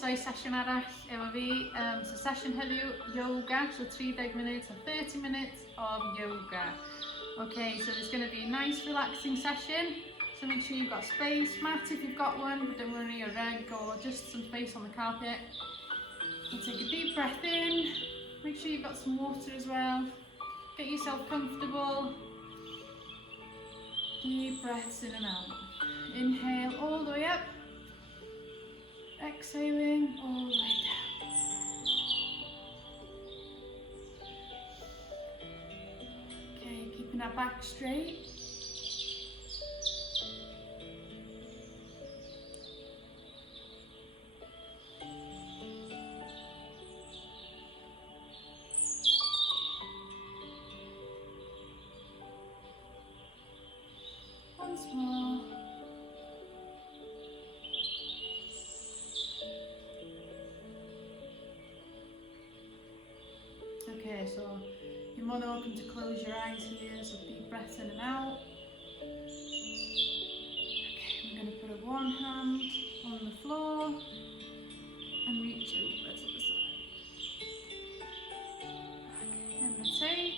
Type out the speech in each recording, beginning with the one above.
croeso I sesiwn arall efo fi. So sesiwn heddiw, yoga, so 30 minutes or 30 minutes of yoga. Okay, so there's going to be a nice relaxing session. So make sure you've got space, mat if you've got one, but don't worry, a rug or just some space on the carpet. And take a deep breath in. Make sure you've got some water as well. Get yourself comfortable. Deep breaths in and out. Inhale all the way up. Exhaling all the way down. Okay, keeping our back straight. Once more. Okay, so you're more than welcome to close your eyes here, so deep breaths in and out. Okay, we're going to put one hand on the floor and reach over to the side. Okay, and rotate.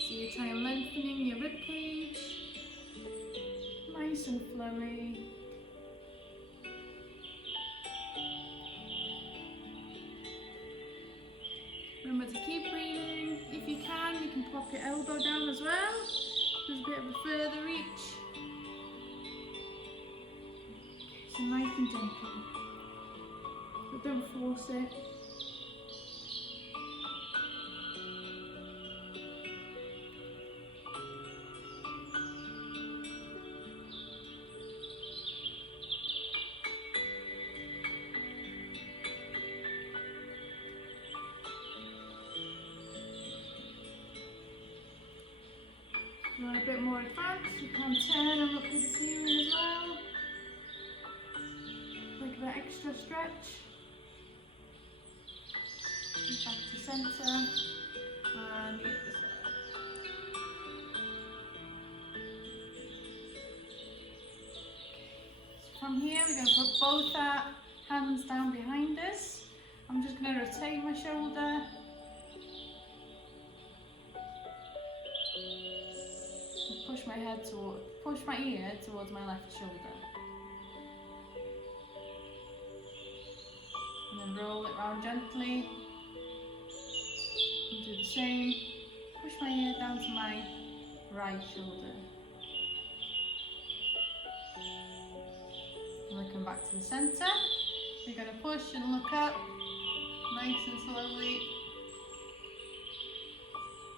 So you try lengthening your rib cage. Nice and flowy. Remember to keep breathing. If you can pop your elbow down as well. There's a bit of a further reach. So nice and gentle. But don't force it. If you want a bit more advanced, you can turn and look at the ceiling as well. Like that extra stretch. Back to centre and the other side. So from here we're going to put both our hands down behind us. I'm just going to rotate my shoulder. Push my ear towards my left shoulder. And then roll it round gently. And do the same. Push my ear down to my right shoulder. And then come back to the centre. We're going to push and look up, nice and slowly.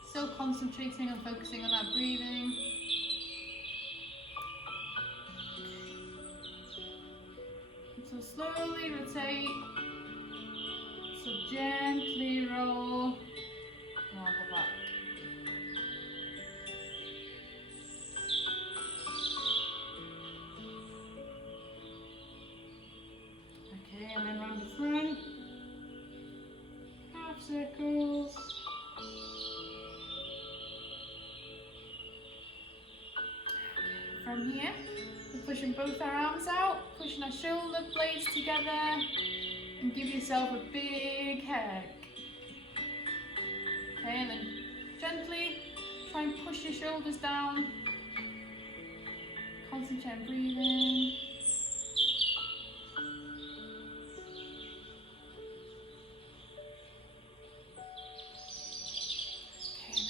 Still concentrating and focusing on our breathing. So slowly rotate, so gently roll, and I'll go back. Okay, and then round the front, half circles. From here, we're pushing both our arms out, pushing our shoulder blades together, and give yourself a big hug. Okay, and then gently try and push your shoulders down. Concentrate on breathing.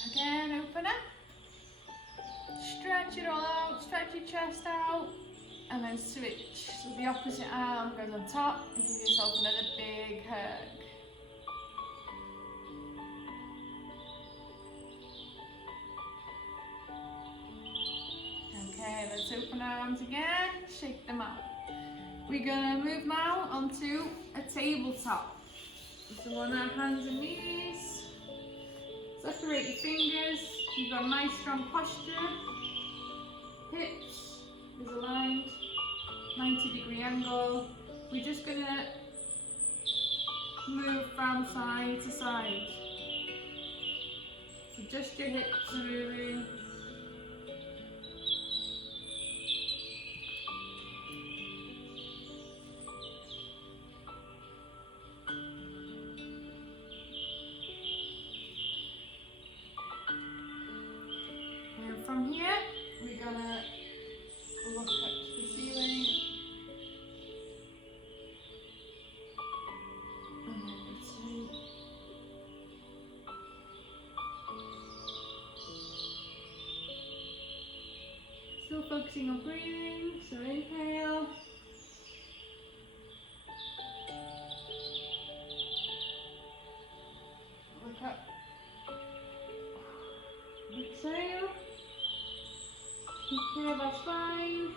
Okay, and again, open up. Stretch it all out, stretch your chest out, and then switch. So the opposite arm goes on top and give yourself another big hug. Okay, let's open our arms again, shake them out. We're going to move now onto a tabletop. So on our hands and knees, separate your fingers. You've got a nice strong posture. Hips is aligned, 90-degree angle. We're just going to move from side to side. So just your hips are moving. And from here, we're gonna look up to the ceiling. And then rotate. Still focusing on breathing, so inhale. Look up. Exhale. Take care of our spine.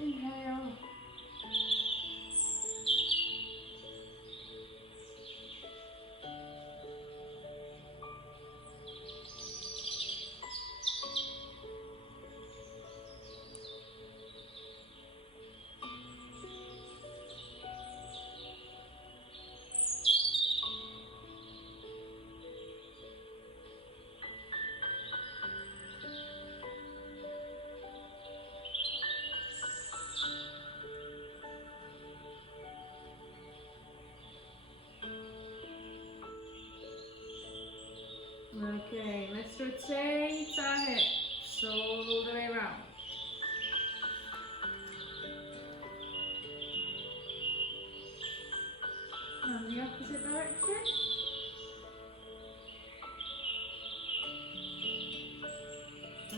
Inhale. Okay, let's rotate our hips all the way around. And the opposite direction.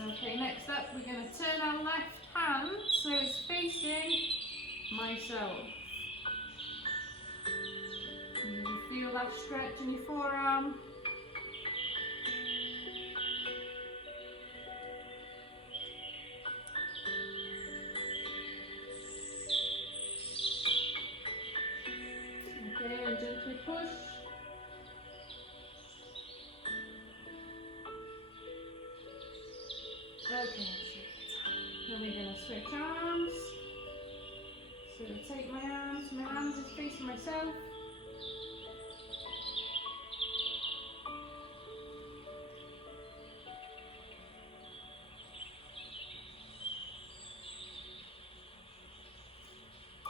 Okay, next up we're going to turn our left hand so it's facing myself. And you feel that stretch in your forearm. Okay, and gently push. Okay, then we're going to switch arms. So take my hands is facing myself.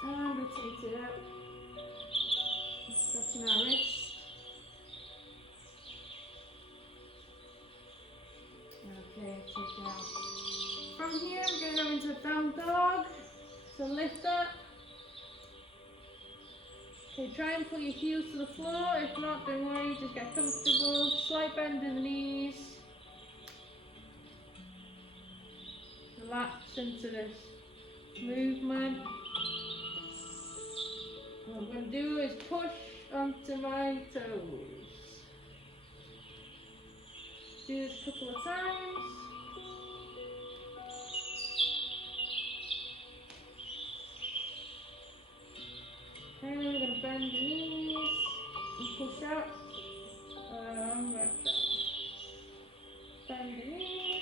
And rotate it up. Stretching our wrist. Okay, check it out. From here, we're going to go into a down dog. So lift up. Okay, try and pull your heels to the floor. If not, don't worry, just get comfortable. Slight bend in the knees. Relax into this movement. What I'm going to do is push onto my toes. Do this a couple of times. Okay, we're going to bend the knees and push up. Right down. Bend the knees.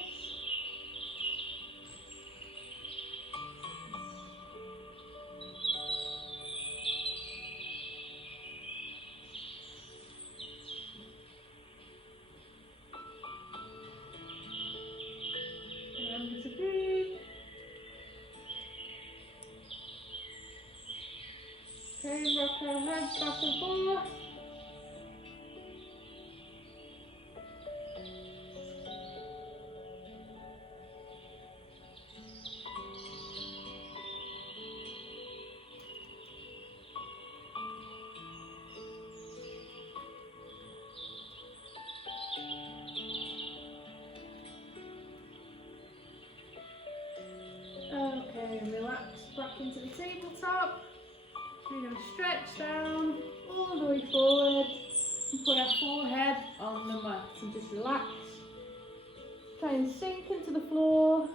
Remember to breathe. Okay, rock our heads back and forth. Okay, relax back into the tabletop. We're going to stretch down all the way forward and put our forehead on the mat and just relax. Try and sink into the floor.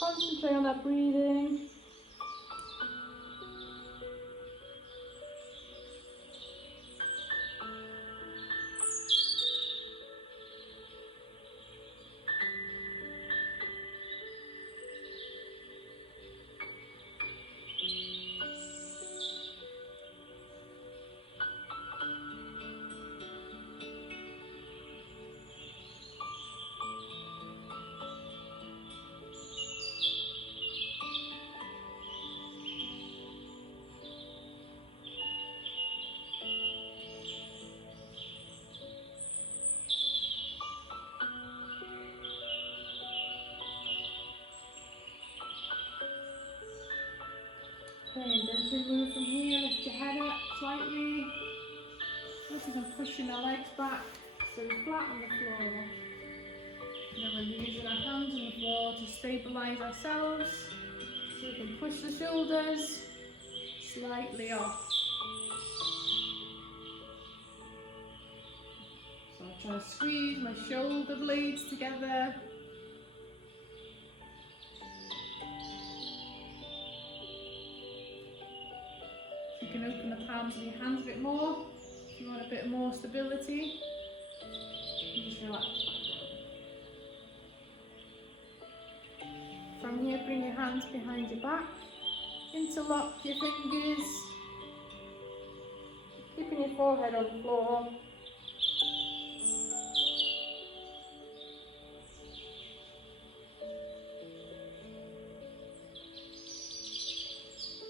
Concentrate on that breathing. Okay, and then to move from here, lift your head up slightly. Notice I'm pushing our legs back so we're flat on the floor. And then we're using our hands on the floor to stabilise ourselves so we can push the shoulders slightly off. So I'm trying to squeeze my shoulder blades together. You can open the palms of your hands a bit more if you want a bit more stability. And just relax back down. From here, bring your hands behind your back. Interlock your fingers. Keeping your forehead on the floor.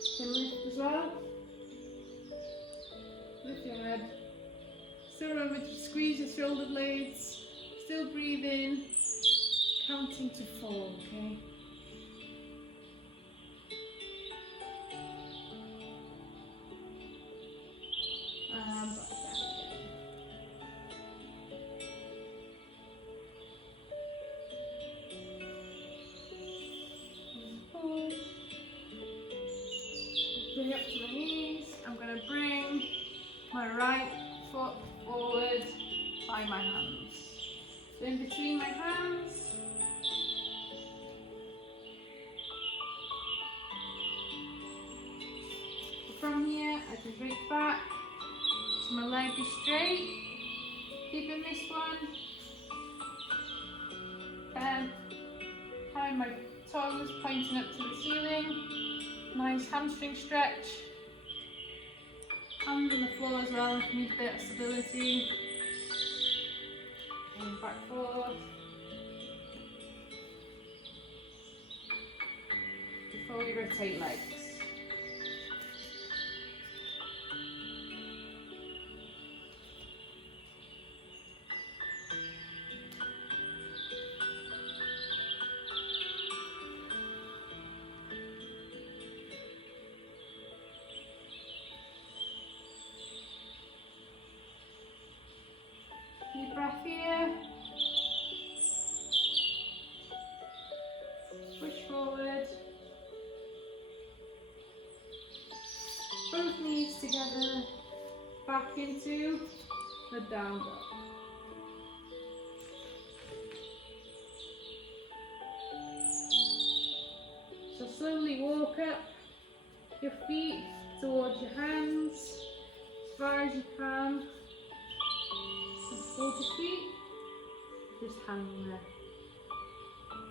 You can lift as well. Lift your head. Still remember to squeeze your shoulder blades. Still breathe in. Counting to 4, okay? And back down again. Forward. Bring up to my knees. I'm going to bring my right foot forward by my hands. So in between my hands, from here I can reach back so my leg is straight. Keeping this one. And having my toes pointing up to the ceiling. Nice hamstring stretch. Hands on the floor as well if you need a bit of stability. And back forward. Before we rotate legs. Deep breath here. Push forward. Both knees together. Back into the down dog. So slowly walk up your feet towards your hands as far as you can. Hold your feet, just hang there.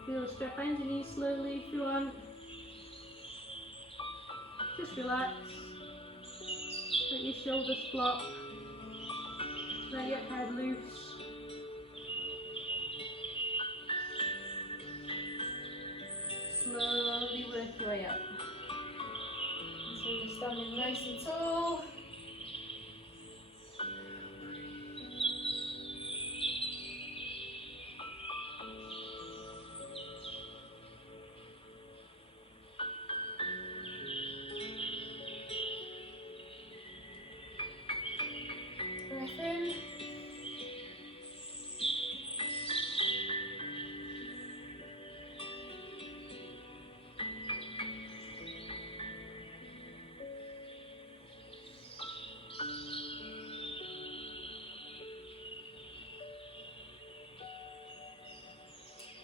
Feel the step behind your knees slowly if you want. Just relax. Let your shoulders flop. Let your head loose. Slowly work your way up. Until you're standing nice and tall. In.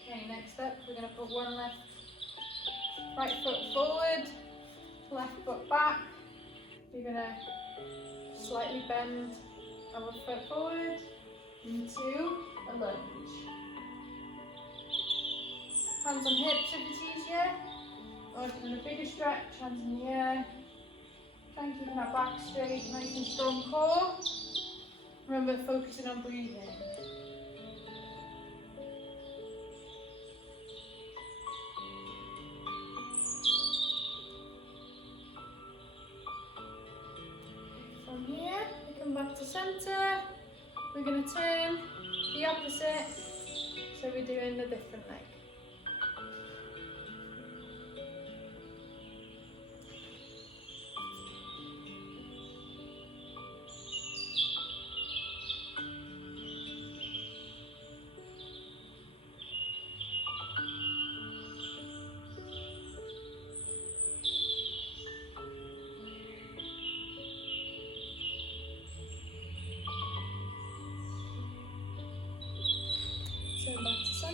Okay, next up we're going to put one right foot forward, left foot back. We're going to slightly bend our foot forward into a lunge. Hands on hips if it's easier, or if you want a bigger stretch, hands in the air. Try and keep that back straight, nice and strong core. Remember focusing on breathing. From here, we come back to centre. We're going to turn the opposite, so we're doing the different leg.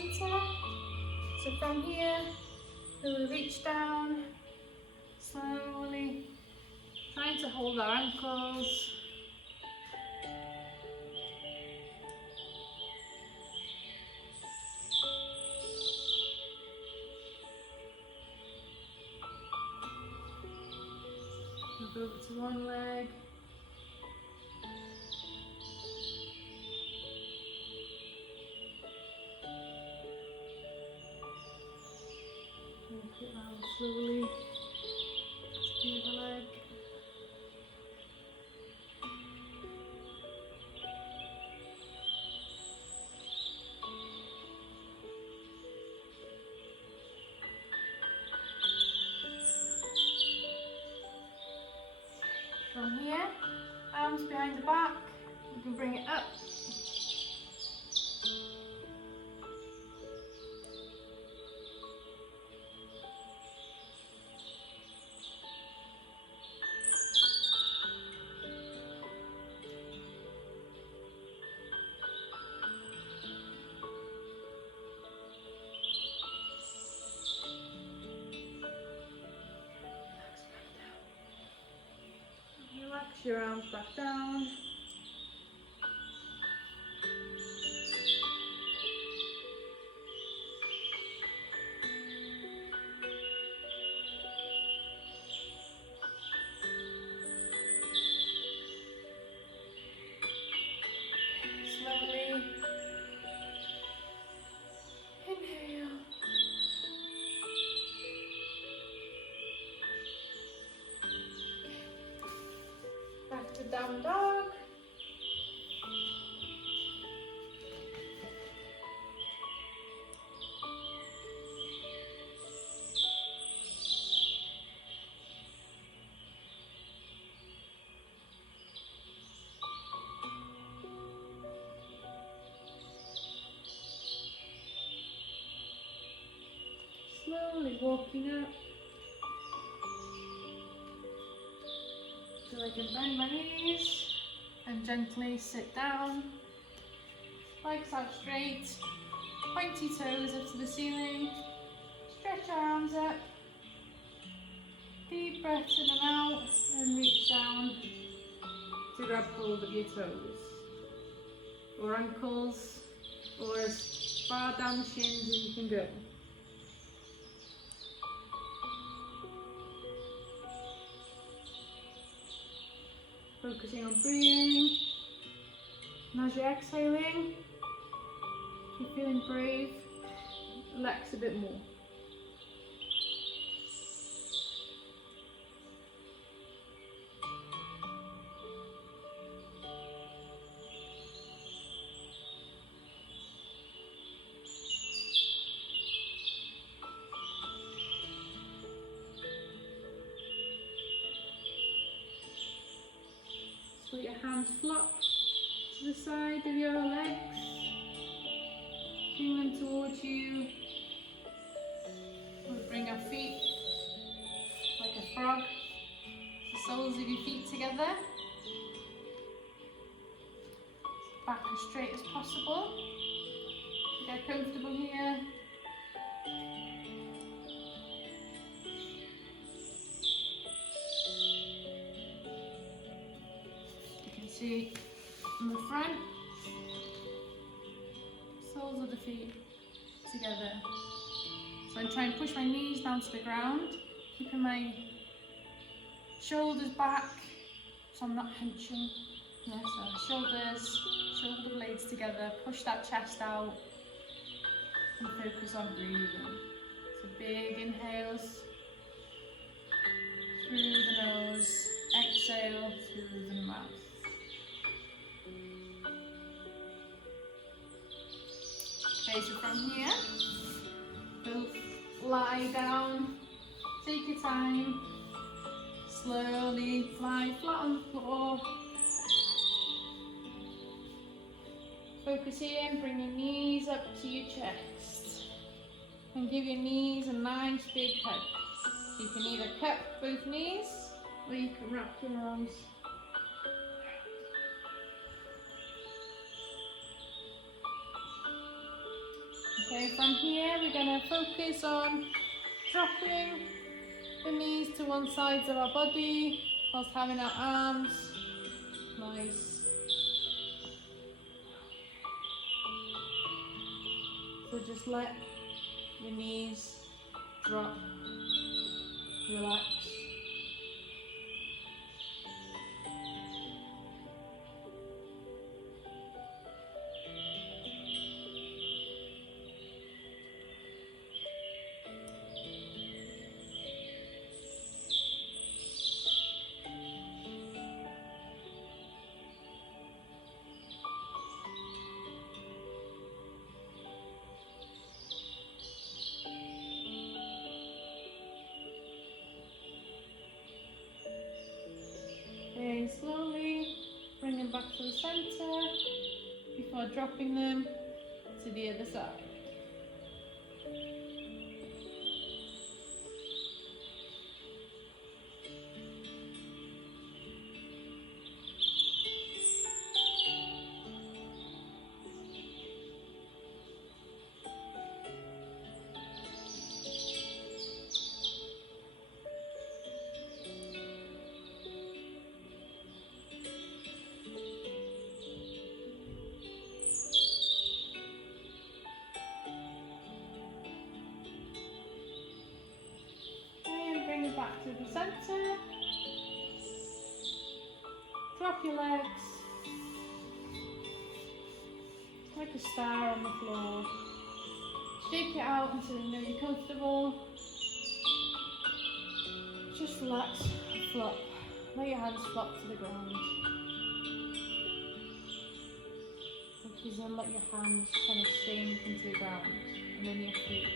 centre. So from here, we'll reach down slowly, trying to hold our ankles. Move over to one leg. Walk it round slowly to the other leg. From here, arms behind the back, you can bring it up. Relax your arms back down. Slowly inhale. Back to down dog. Slowly walking up till I can bend my knees and gently sit down. Legs out straight, pointy toes up to the ceiling. Stretch our arms up. Deep breaths in and out, and reach down to grab hold of your toes or ankles, or as far down the shins as you can go. Focusing on breathing, and as you're exhaling, if you're feeling brave, relax a bit more. Let your hands flop to the side of your legs. Bring them towards you. We'll bring our feet like a frog, the soles of your feet together. Back as straight as possible. Get comfortable here. See in the front, soles of the feet together. So I'm trying to push my knees down to the ground, keeping my shoulders back so I'm not hunching. Yeah, so shoulder blades together, push that chest out and focus on breathing. So big inhales through the nose, exhale through the mouth. Okay, so from here, both lie down, take your time, slowly lie flat on the floor. Focus here and bring your knees up to your chest. And give your knees a nice big hug. You can either cup both knees or you can wrap your arms. Okay, from here we're going to focus on dropping the knees to one side of our body whilst having our arms nice. So just let your knees drop, relax. Okay, slowly bring them back to the centre before dropping them to the other side. Bring it back to the centre. Drop your legs like a star on the floor. Shake it out until you know you're comfortable. Just relax and flop. Let your hands flop to the ground. Because then let your hands kind of sink into the ground and then your feet.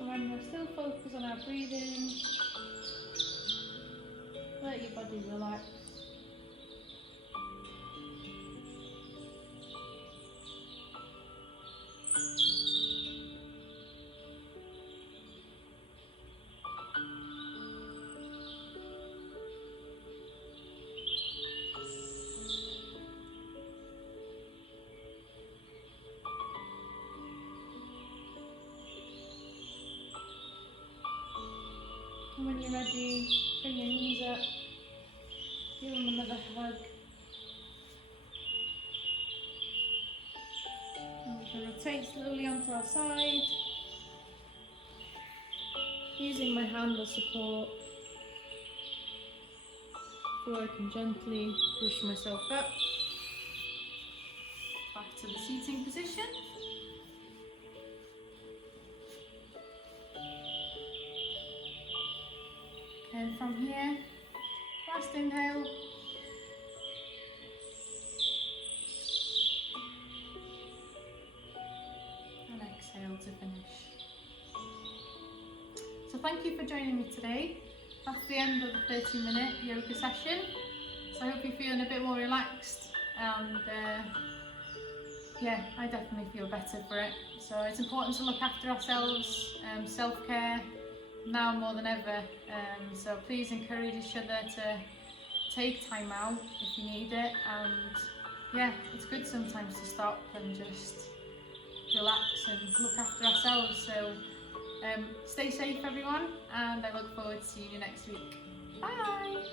Remember, still focus on our breathing. Let your body relax. when you're ready, bring your knees up, give them another hug. And we can rotate slowly onto our side, using my hand as support before I can gently push myself up, back to the seating position. And from here, last inhale, and exhale to finish. So thank you for joining me today. That's the end of the 30-minute yoga session. So I hope you're feeling a bit more relaxed, and yeah, I definitely feel better for it. So it's important to look after ourselves, self-care, now more than ever. So please encourage each other to take time out if you need it, and yeah, it's good sometimes to stop and just relax and look after ourselves. So stay safe everyone, and I look forward to seeing you next week. Bye!